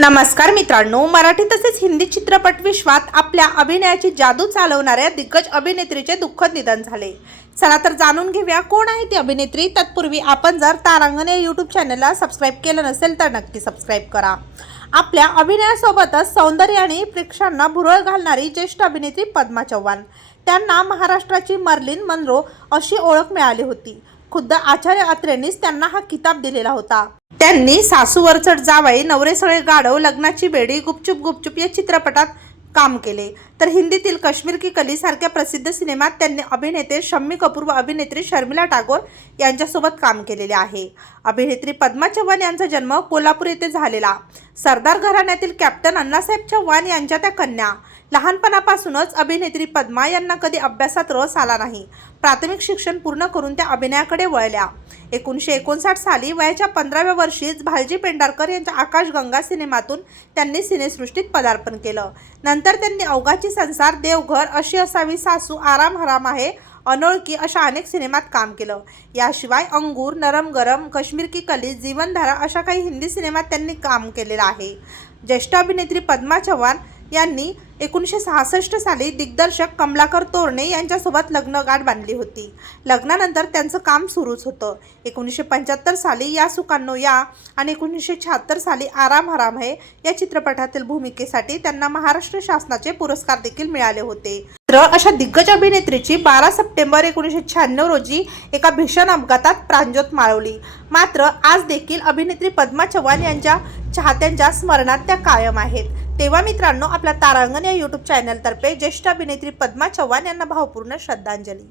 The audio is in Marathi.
नमस्कार मित्रांनो मराठी तसेच हिंदी चित्रपट विश्वात आपल्या अभिनयाची जादू चालवणाऱ्या दिग्गज अभिनेत्रीचे दुःखद निधन झाले. चला तर जाणून घेऊया कोण आहे ती अभिनेत्री. तत्पूर्वी आपण जर तारांगण या यूट्यूब चॅनलला सबस्क्राईब केलं नसेल तर नक्की सबस्क्राईब करा. आपल्या अभिनयासोबतच सौंदर्य आणि प्रेक्षकांना भुरळ घालणारी ज्येष्ठ अभिनेत्री पद्मा चव्हाण. त्यांना महाराष्ट्राची मर्लिन मनरो अशी ओळख मिळाली होती. खुद्द आचार्य अत्रेंनीच त्यांना हा किताब दिलेला होता. त्यांनी सासूवरचड जावई नवरे सगळे गाढव लग्नाची बेडी गुपचूप गुपचूप या चित्रपटात काम केले. तर हिंदीतील काश्मीर की कली सारख्या प्रसिद्ध सिनेमात त्यांनी अभिनेते शम्मी कपूर व अभिनेत्री शर्मिला टागोर यांच्यासोबत काम केलेले आहे. अभिनेत्री पद्मा चव्हाण यांचा जन्म कोल्हापूर येथे झालेला. सरदार घराण्यातील कॅप्टन अण्णासाहेब चव्हाण यांच्या त्या कन्या. लहानपणापासूनच अभिनेत्री पद्मा यांना कधी अभ्यासात रस आला नाही. प्राथमिक शिक्षण पूर्ण करून त्या अभिनयाकडे वळल्या. एकोणीसशे एकोणसाठ साली वयाच्या पंधराव्या वर्षीच भालजी पेंढारकर यांच्या आकाशगंगा सिनेमातून त्यांनी सिनेसृष्टीत पदार्पण केलं. नंतर त्यांनी अवघाची संसार देवघर अशी असावी सासू आराम हराम आहे अनोळखी अशा अनेक सिनेमात काम केलं. याशिवाय अंगूर नरम गरम काश्मीर की कली जीवनधारा अशा काही हिंदी सिनेमात त्यांनी काम केलेलं आहे. ज्येष्ठ अभिनेत्री पद्मा चव्हाण यांनी एकोणीसशे सहासष्ट साली दिग्दर्शक कमलाकर तोरणे यांच्यासोबत लग्नगाठ बांधली होती. लग्नानंतर त्यांचं काम सुरूच होतं. एकोणीसशे पंच्याहत्तर साली या सुकांनो या आणि एकोणीसशे शहात्तर साली आराम हराम है या चित्रपटातील भूमिकेसाठी त्यांना महाराष्ट्र शासनाचे पुरस्कार देखील मिळाले होते. तर अशा दिग्गज अभिनेत्रीची बारा सप्टेंबर एकोणीसशे शहाण्णव रोजी एका भीषण अपघातात प्रांजोत माळवली. मात्र आज देखील अभिनेत्री पद्मा चव्हाण यांच्या चाहत्यांच्या स्मरणात त्या कायम आहेत. तेव्हा मित्रांनो आपल्या तारांगण या यूट्यूब चॅनलतर्फे ज्येष्ठ अभिनेत्री पद्मा चव्हाण यांना भावपूर्ण श्रद्धांजली.